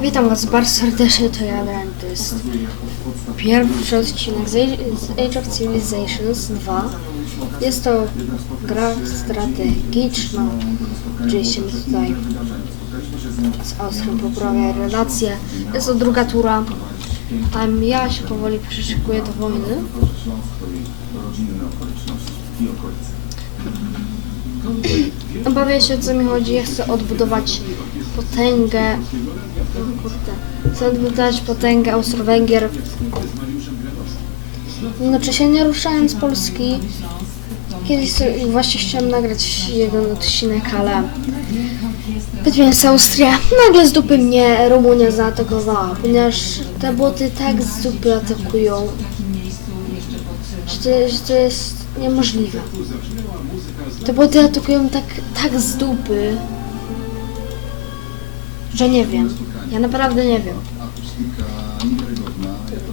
Witam Was bardzo serdecznie, to ja Adrian, to jest pierwszy odcinek z Age- of Civilizations 2. Jest to gra strategiczna, oczywiście my tutaj z Austrią poprawia relacje. Jest to druga tura, a ja się powoli przyszykuję do wojny. Obawiam się o co mi chodzi, ja chcę odbudować potęgę Chcę odbudować potęgę Austro-Węgier. Jednocześnie nie ruszając Polski. Kiedyś właśnie chciałem nagrać jeden odcinek, ale Więc Austria nagle z dupy mnie Rumunia zaatakowała, ponieważ te boty tak z dupy atakują, że to, że to jest niemożliwe. Te boty atakują tak, tak z dupy, że nie wiem. Ja naprawdę nie wiem.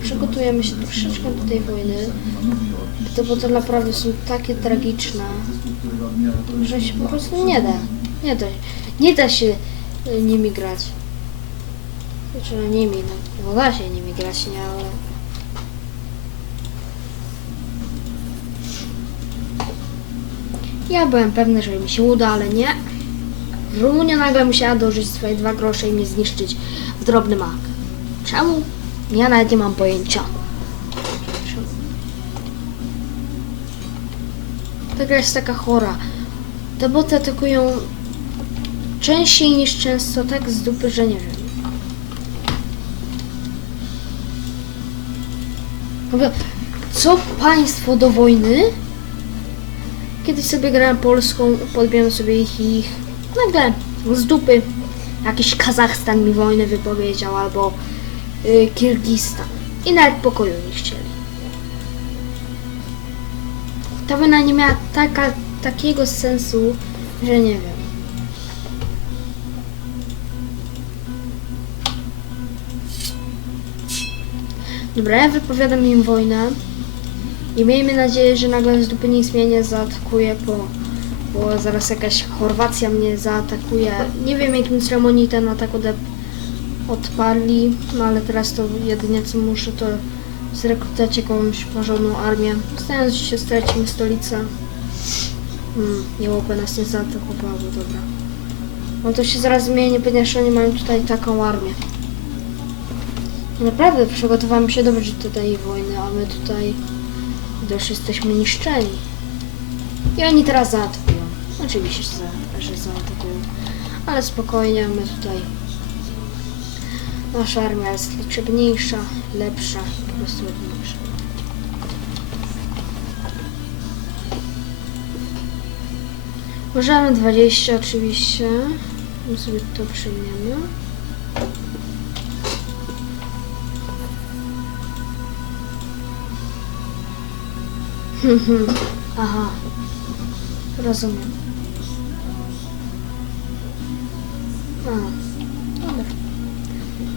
Przygotujemy się troszeczkę do tej wojny. Te boty naprawdę są takie tragiczne, że się po prostu nie da. Nie da, nie da się y, nimi grać. Znaczy no nimi, no, no da się nimi grać, nie, ale... Ja byłem pewny, że mi się uda, ale nie. Rumunia nagle musiała dożyć swoje dwa grosze i mnie zniszczyć w drobny mak. Czemu? Ja nawet nie mam pojęcia. Ta gra jest taka chora. Te boty atakują częściej niż często, tak z dupy, że nie wiem. Co państwo do wojny? Kiedyś sobie grałem polską, podbiłem sobie ich ich. Nagle z dupy jakiś Kazachstan mi wojnę wypowiedział albo y, Kirgistan. I nawet pokoju nie chcieli. Ta wojna nie miała taka, takiego sensu, że nie wiem. Dobra, ja wypowiadam im wojnę. I miejmy nadzieję, że nagle z dupy nic mnie nie zaatakuje, bo, bo zaraz jakaś Chorwacja mnie zaatakuje. Nie wiem jakim celem oni ten atak ode, odparli, no ale teraz to jedynie co muszę to zrekrutować jakąś porządną armię. Stając się stracimy stolicę. Hmm, Jełopę nas nie zaatakowało, dobra. No to się zaraz zmieni, ponieważ oni mają tutaj taką armię. Naprawdę przygotowałem się dobrze do tej wojny, a my tutaj już jesteśmy niszczeni. I oni teraz zaatakują. Oczywiście, że za- że zaatakują. Ale spokojnie, my tutaj... Nasza armia jest liczebniejsza, lepsza, po prostu lepsza. Możemy 20 oczywiście. My sobie to przyjmiemy. Aha. Rozumiem.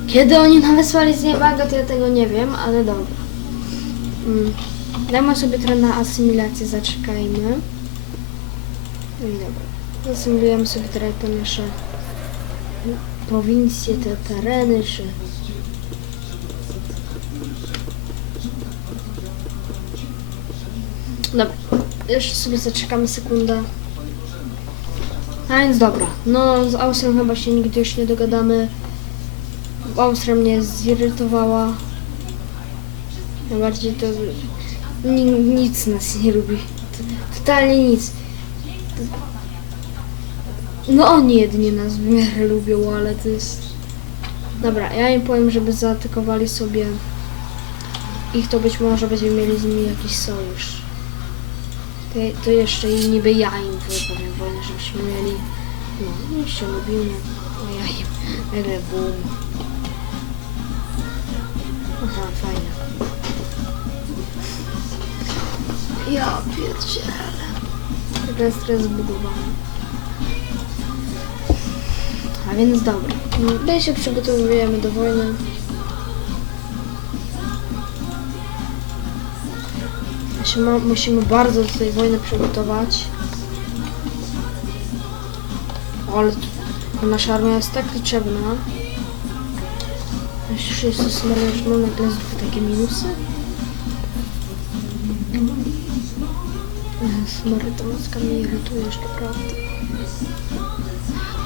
Kiedy oni nam wysłali z niebaga, to ja tego nie wiem, ale dobra. Mm. Dajmy sobie trochę na asymilację, zaczekajmy. No i dobra. Zasymilujemy sobie trochę te nasze prowincje, te tereny, czy... Dobra, jeszcze sobie zaczekamy sekundę. A więc dobra, no z Austrią chyba się nigdy już nie dogadamy. Austria mnie zirytowała. Najbardziej to ni, nic nas nie lubi. Totalnie nic. No oni jedynie nas w miarę lubią, ale to jest... Dobra, ja im powiem, żeby zaatakowali sobie ich, to być może będziemy mieli z nimi jakiś sojusz. To, jeszcze i niby ja im wypowiem wojnę, żebyśmy mieli... No, my się lubimy, a ja im nagle bum. Aha, fajnie. Ja pierdzielę. Teraz teraz zbudowany. A więc dobra. My się przygotowujemy do wojny. Ma, musimy bardzo do tej wojny przygotować. Ale nasza armia jest tak liczebna. Myślisz, że smarujesz mam nagle takie minusy? Smary to maska mnie irytujesz, naprawdę.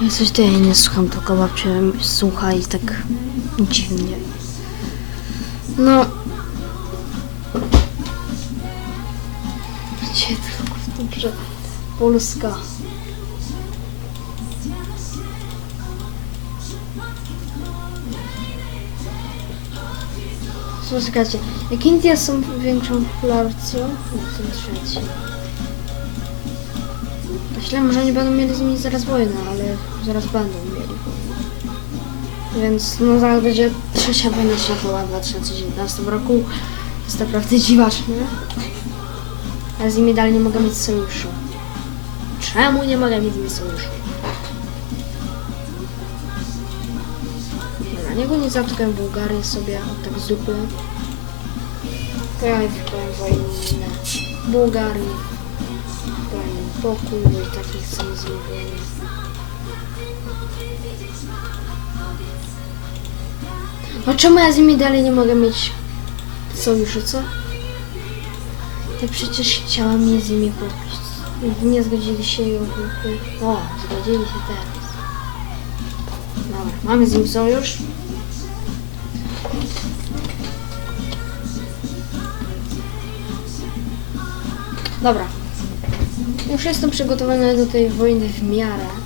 Ja coś to nie słucham, tylko babcia słucha i tak dziwnie. No. Dobrze. Polska. Słuchajcie, jak Indie są większą popularnością, no to trzeci. Myślałem, że oni będą mieli z nimi zaraz wojnę, ale zaraz będą mieli. Więc no zaraz będzie trzecia wojna światowa w 2019 roku. Jest naprawdę dziwaczne. A z nimi dalej nie mogę mieć sojuszu. Czemu nie mogę mieć z nimi sojuszu? Dobra, niego nie zatkam Bułgarię sobie tak z dupy. To ja wypowiem wojnę Bułgarii. Powiem pokój i takich wojny. No czemu ja z nimi dalej nie mogę mieć sojuszu, co? Ja przecież chciałam je z nimi kupić. Nie zgodzili się i. O, zgodzili się teraz. Dobra, mamy z nim sojusz. Dobra. Już jestem przygotowany do tej wojny w miarę.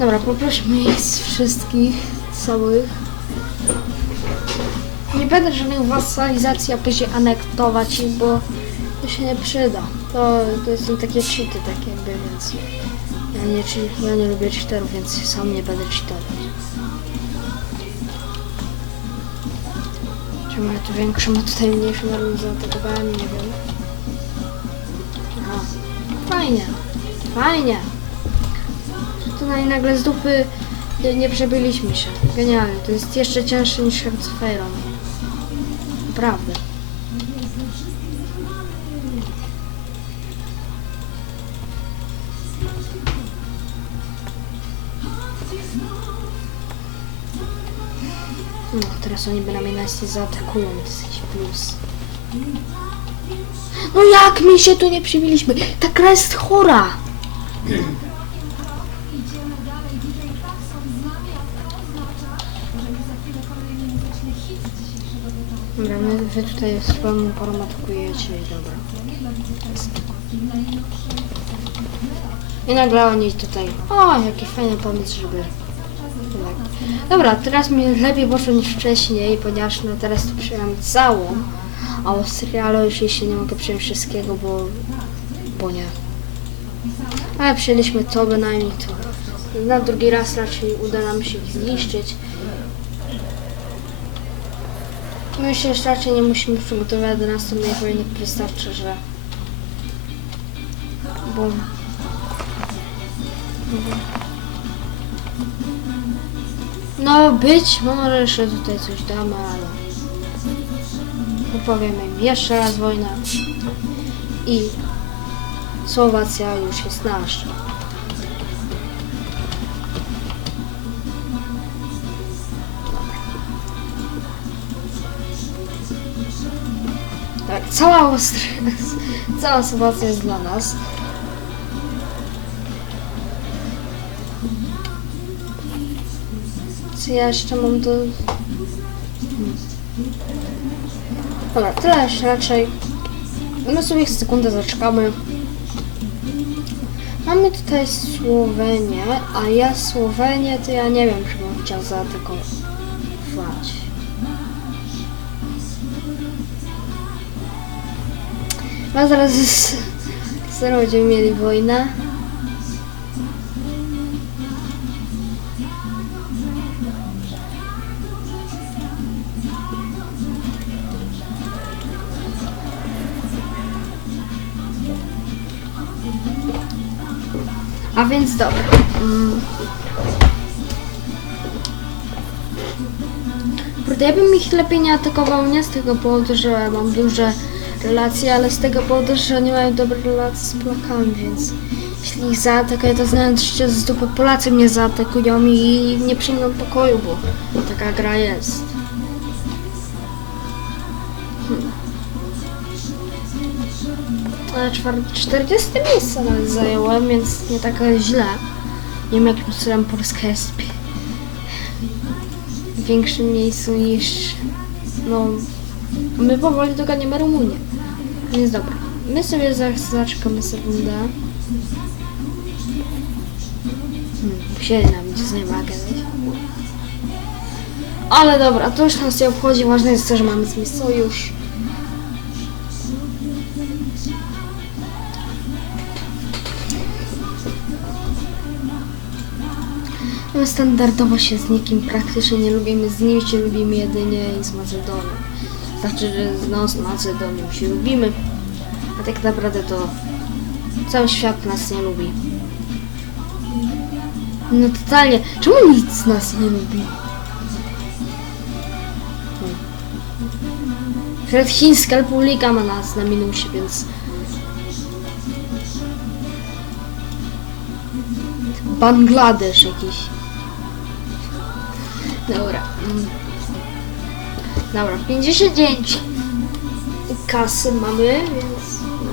Dobra, poprośmy ich z wszystkich całych. Nie będę żadnych wasalizacji, a później anektować ich, bo to się nie przyda. To, to są takie cheaty tak jakby, więc ja nie, ja nie lubię cheaterów, więc sam nie będę cheatować. Czemu ja tu większym, a tutaj mniejszym armię zaatakowałem, nie wiem. Aha, fajnie, fajnie. Tutaj nagle z dupy nie, nie przebyliśmy się. Genialnie. To jest jeszcze cięższe niż Iron. Naprawdę. No, teraz oni by na mnie nas zaatakują, to jakiś plus. No jak mi się tu nie przybiliśmy? Ta gra jest chora! My, wy tutaj swoją porą atakujecie i dobra. I nagle oni tutaj. O, jaki fajny pomysł, żeby. Tak. Dobra, teraz mi lepiej poszło niż wcześniej, ponieważ no teraz tu przyjąłem całą Austrię, ale już jeśli nie mogę przyjąć wszystkiego, bo. bo nie. Ale przyjęliśmy to bynajmniej to. Na drugi raz raczej uda nam się ich zniszczyć. Myślę, że raczej nie musimy przygotować do następnej wojny, wystarczy, że. Bo No być może jeszcze tutaj coś damy, ale powiemy im jeszcze raz wojnę i Słowacja już jest nasza. Tak, cała Austria, cała Słowacja jest dla nas. Co ja jeszcze mam do... Dobra, tyle jeszcze raczej. My sobie sekundę zaczekamy. Mamy tutaj Słowenię, a ja Słowenię to ja nie wiem, czy bym chciał zaatakować. A zaraz z, zaraz będziemy mieli wojnę. A więc dobra. Mm. Ja bym ich lepiej nie atakował nie z tego powodu, że mam duże relacje, ale z tego powodu, że oni mają dobre relacje z Polakami, więc jeśli ich zaatakuję, to znaczy, że z dupy Polacy mnie zaatakują i nie przyjmą pokoju, bo taka gra jest. Hmm. Ale czwar- 40 miejsce nawet zajęłem, więc nie tak źle. Nie wiem jakim cudem Polska jest w większym miejscu niż no my powoli doganiamy Rumunię. Więc dobra. My sobie za- zaczekamy sekundę. Hmm, musieli nam nic nim gadać. Ale dobra, to już nas nie obchodzi. Ważne jest to, że mamy z nim sojusz. My standardowo się z nikim praktycznie nie lubimy, z nim się lubimy jedynie i z Macedonią. Znaczy, że z Macedonią się lubimy, a tak naprawdę to cały świat nas nie lubi. No totalnie, czemu z nas nie lubi? Nawet Chińska Republika ma nas na minusie, więc... Bangladesz jakiś. Dobra. Dobra, 59 kasy mamy, więc no.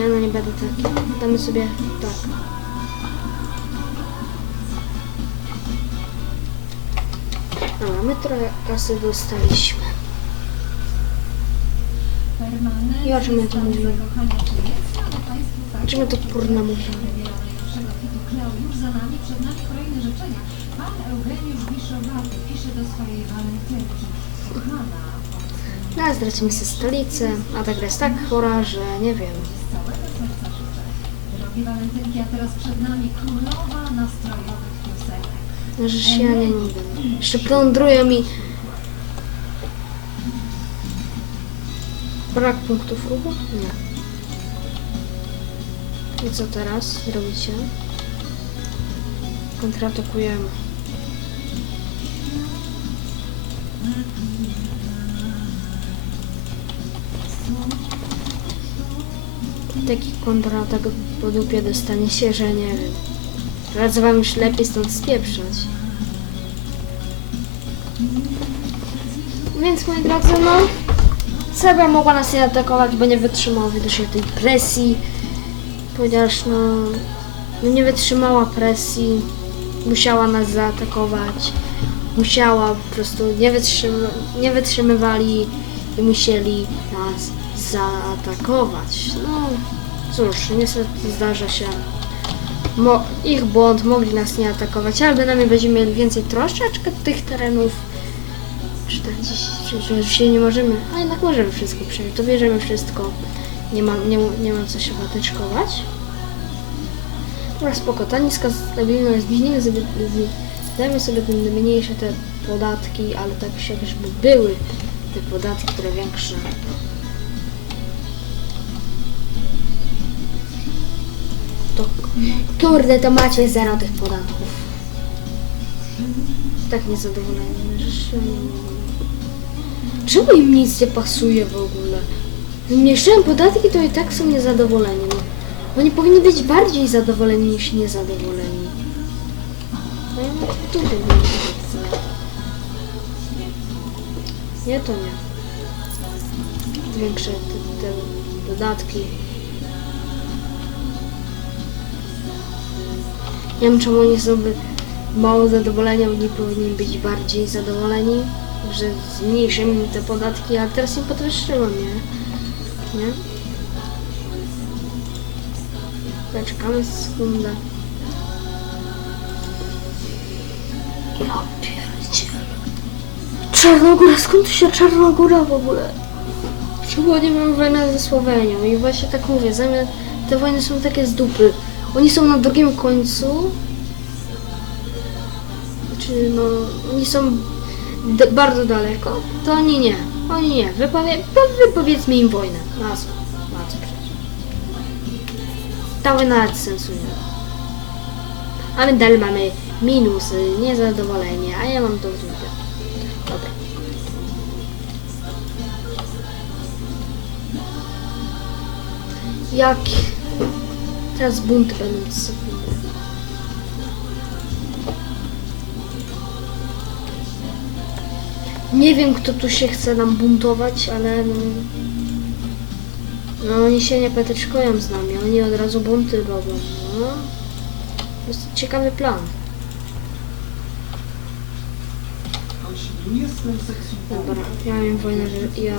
Ja no nie będę taki. Damy sobie tak. Dobra, my trochę kasy dostaliśmy. I o czym ja tu mówiłem? O czym ja to kurna hitu Kleo już za nami, przed nami kolejne życzenia. Eugeniusz Wiszowaty pisze do swojej walentynki. Kochana, No, zdradzimy sobie stolicę, a ta gra jest tak chora, że nie wiem. z całego serca życzę. Drogie walentynki, a teraz przed nami królowa nastrojowych piosenek. No, że się ja nie mogę. Jeszcze plądrują mi. Brak punktów ruchu? Nie. I co teraz robicie? Kontratakujemy. Taki kontratak po dupie dostanie się, że nie wiem. Radzę wam już lepiej stąd spieprzać. Więc moi drodzy, no Serbia mogła nas nie atakować, bo nie wytrzymała widocznie tej presji, ponieważ no, no nie wytrzymała presji, musiała nas zaatakować, musiała po prostu, nie, wytrzyma, nie wytrzymywali i musieli nas zaatakować. No cóż, niestety zdarza się. Mo ich błąd, mogli nas nie atakować, ale bynajmniej będziemy mieli więcej troszeczkę tych terenów. 40, że się nie możemy, a jednak możemy wszystko przejąć, to bierzemy wszystko. Nie ma, nie, nie ma co się patyczkować. Dobra, spoko, ta niska stabilność, zmienimy sobie, dajmy sobie mniejsze te podatki, ale tak się jakby były te podatki, które większe. Kurde, to macie zero tych podatków. Tak niezadowoleni, że się... Czemu im nic nie pasuje w ogóle? Zmniejszyłem podatki, to i tak są niezadowoleni. Oni powinni być bardziej zadowoleni niż niezadowoleni. No ja tu Nie, to nie. Większe te, te dodatki. Nie wiem czemu oni są mało zadowoleni, oni powinni być bardziej zadowoleni, że zmniejszymy im te podatki, a teraz im podwyższyłem, nie? Nie? Zaczekamy sekundę. Ja pierdzielę. Czarnogóra, skąd się Czarnogóra w ogóle? Czemu nie mam wojny ze Słowenią? I właśnie tak mówię, zamiast te wojny są takie z dupy. Oni są na drugim końcu. Znaczy, no, oni są bardzo daleko. To oni nie. Oni nie. Wypowie wypowiedzmy im wojnę. Na co? Na co przecież? Nawet sensu nie ma. A my dalej mamy minusy, niezadowolenie, a ja mam to w dupie. Dobra. Jak... Teraz bunty będą. Nie wiem, kto tu się chce nam buntować, ale no... No oni się nie petyczkują z nami, oni od razu bunty robią, no. To jest ciekawy plan. Dobra, ja mam wojnę, że ja...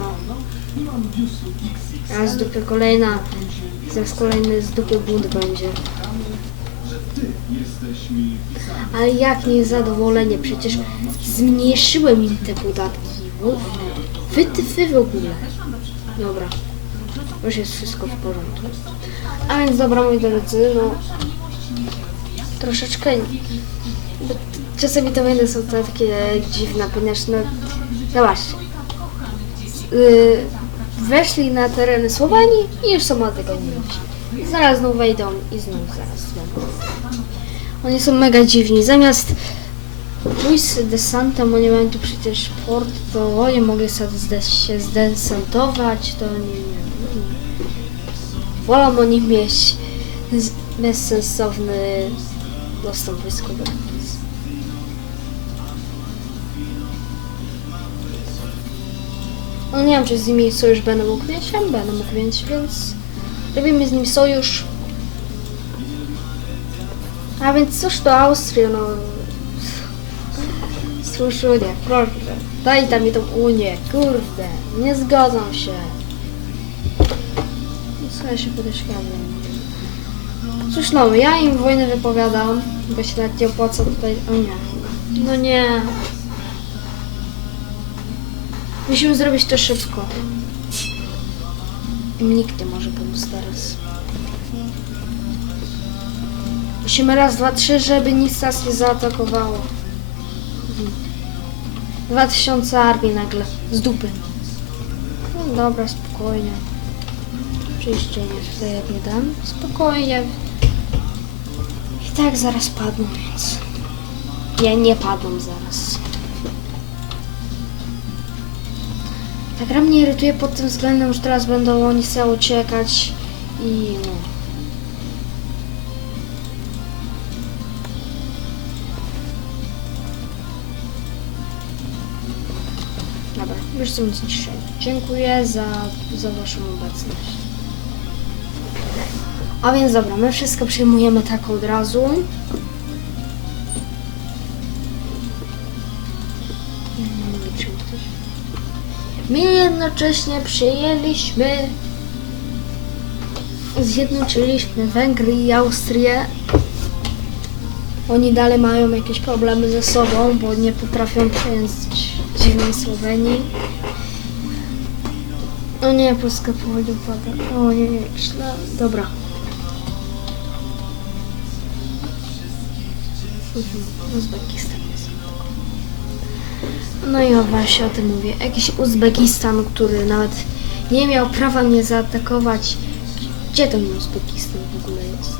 Ja z dupy kolejna, zaraz kolejny z dupy bunt będzie. ty. Ale jak niezadowolenie, przecież zmniejszyłem im te podatki. Wo- Wytyfy w ogóle. Dobra, już jest wszystko w porządku. A więc dobra, moi drodzy, no troszeczkę... Czasami te wojny są takie dziwne, ponieważ no... Zobaczcie. Yy, weszli na tereny Słowenii i już od tego nie zaraz znów wejdą i znów zaraz będą. Oni są mega dziwni. Zamiast pójść z desantem, oni mają tu przecież port, to oni mogli się zdesantować, to nie, nie. Wolą oni mieć bezsensowny dostęp wojskowy. No nie wiem, czy z nimi sojusz będę mógł mieć, ja będę mógł mieć, więc robimy z nim sojusz. A więc cóż to Austria, no... Słusznie, proszę, daj tam mi tą Unię, kurde, nie zgadzam się. No co ja się podeszkadzam. Cóż no, ja im wojnę wypowiadam, bo się nawet nie opłaca tutaj... O nie, no nie. Musimy zrobić to szybko. Nikt nie może pomóc teraz. Musimy raz, dwa, trzy, żeby nic nas nie zaatakowało. Dwa tysiące armii nagle. Z dupy. No dobra, spokojnie. Oczywiście nie tutaj jak nie dam. Spokojnie. I tak zaraz padną, więc... Nie, nie padną zaraz. Ta gra mnie irytuje pod tym względem, że teraz będą oni sobie uciekać i no. Dobra, już są zniszczeni. Dziękuję za, za waszą obecność. A więc dobra, my wszystko przyjmujemy tak od razu. My jednocześnie przyjęliśmy, zjednoczyliśmy Węgry i Austrię. Oni dalej mają jakieś problemy ze sobą, bo nie potrafią przejąć dziwnej Słowenii. O nie, Polska powoli upada. O nie, źle. Dobra. Mhm, Uzbekistan. No i o właśnie o tym mówię. Jakiś Uzbekistan, który nawet nie miał prawa mnie zaatakować. Gdzie ten Uzbekistan w ogóle jest?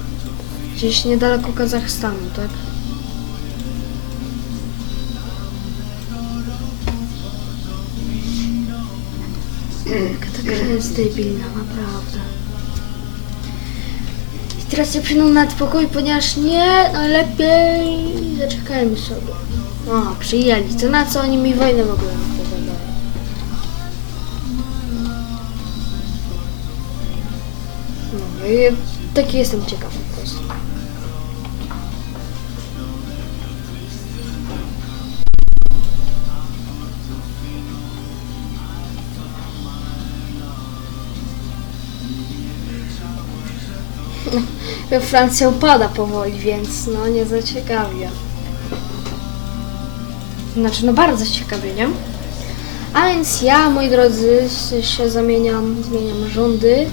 Gdzieś niedaleko Kazachstanu, tak? Ta gra jest debilna, naprawdę. I teraz się przyjdą nad pokój, ponieważ nie, najlepiej zaczekajmy sobie. O, przyjęli. To na co oni mi wojnę w ogóle wypowiadają? No, i taki jestem ciekaw po prostu. Francja upada powoli, więc no nie zaciekawia. Znaczy, no bardzo ciekawie, nie? A więc ja, moi drodzy, się- zamieniam, zmieniam rządy.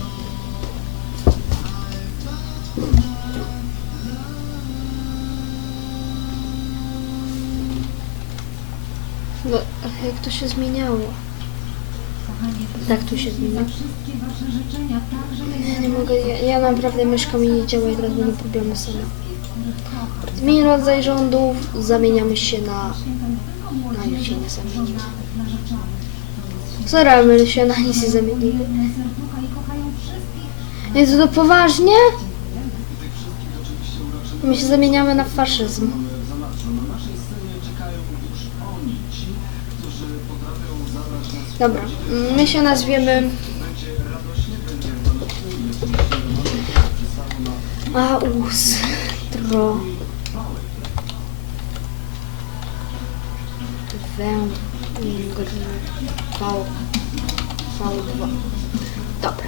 No, jak to się zmieniało? Tak tu się zmienia. Ja nie mogę, ja, ja naprawdę myszka mi nie działa i teraz będą problemy same. Zmień rodzaj rządów, zamieniamy się na... No już się nie zamienimy. my się na nic nie wszystkich. Jezu, to poważnie? My się zamieniamy na faszyzm. Dobra, my się nazwiemy będzie radośnie, Węgr... V... V2. Dobra.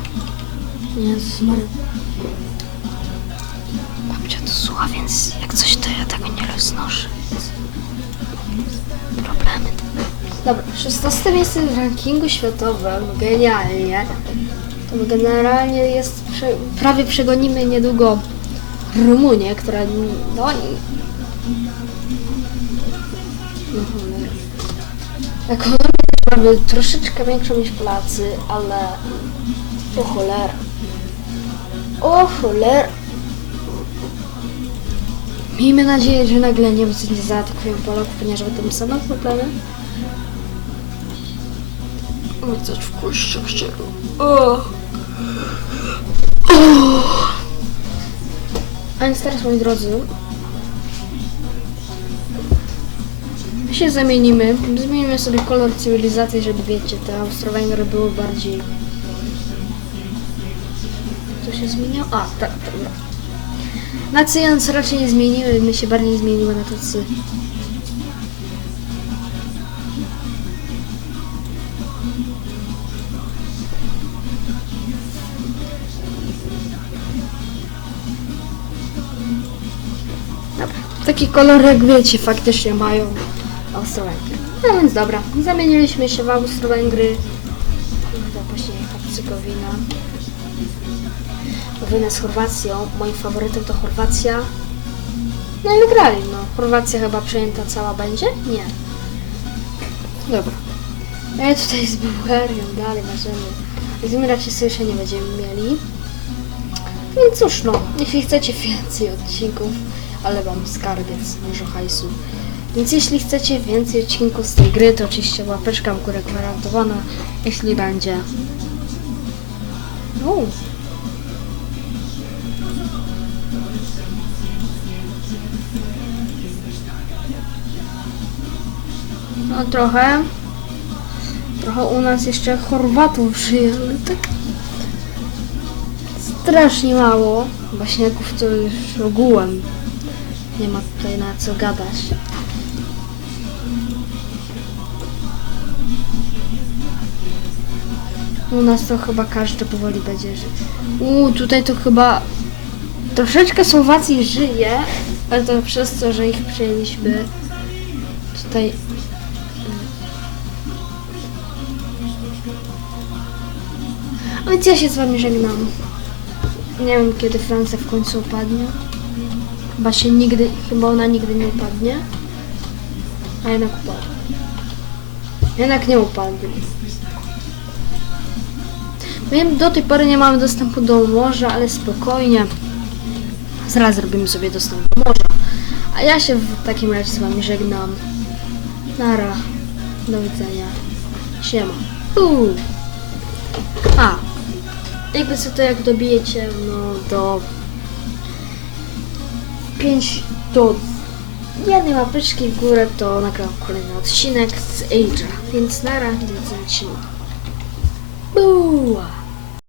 Jezus Maria. Babcia to słucha, więc jak coś to ja tego nie roznoszę. Problemy. Dobra, 16 miejsce w rankingu światowym, genialnie. To generalnie jest, prze, prawie przegonimy niedługo Rumunię, która. No Ekonomię też mamy troszeczkę większą niż Polacy, ale... O cholera. O cholera. Miejmy nadzieję, że nagle Niemcy nie zaatakują Polaków, ponieważ będą same problemy. O, coś w kościach się... O. A więc teraz, moi drodzy, się zamienimy. Zmienimy sobie kolor cywilizacji, żeby wiecie, te Austro-Węgry były bardziej... Co się zmieniło? A, tak, dobra. Na cyjans raczej nie zmieniły, my się bardziej zmieniły na tacy... Dobra. Taki kolor, jak wiecie, faktycznie mają Austro-Węgry. No więc dobra, zamieniliśmy się w Austro-Węgry. To właśnie Hercegowina. Wojna z Chorwacją. Moim faworytem to Chorwacja. No i wygrali, no. Chorwacja chyba przejęta cała będzie? Nie. Dobra. Ja tutaj z Bułgarią dalej możemy. Z nimi raczej sojusza nie będziemy mieli. Więc cóż no, jeśli chcecie więcej odcinków, ale wam skarbiec, dużo hajsu. Więc jeśli chcecie więcej odcinków z tej gry, to oczywiście łapeczka w górę gwarantowana, jeśli będzie. No. No trochę. Trochę u nas jeszcze Chorwatów żyje, ale tak strasznie mało. Baśniaków to już ogółem. Nie ma tutaj na co gadać. U nas to chyba każdy powoli będzie żyć. U tutaj to chyba troszeczkę Słowacji żyje, ale to przez to, że ich przyjęliśmy tutaj. A więc ja się z wami żegnam. Nie wiem kiedy Francja w końcu upadnie. Chyba się nigdy, chyba ona nigdy nie upadnie. A jednak upadła. Jednak nie upadnie. Wiem, do tej pory nie mamy dostępu do morza, ale spokojnie. Zaraz zrobimy sobie dostęp do morza. A ja się w takim razie z wami żegnam. Nara. Do widzenia. Siema. Uuu. A. Jakby co to jak dobijecie no do 5 do jednej łapeczki w górę, to nagram kolejny odcinek z Age'a. Więc nara, do zobaczenia. Buła.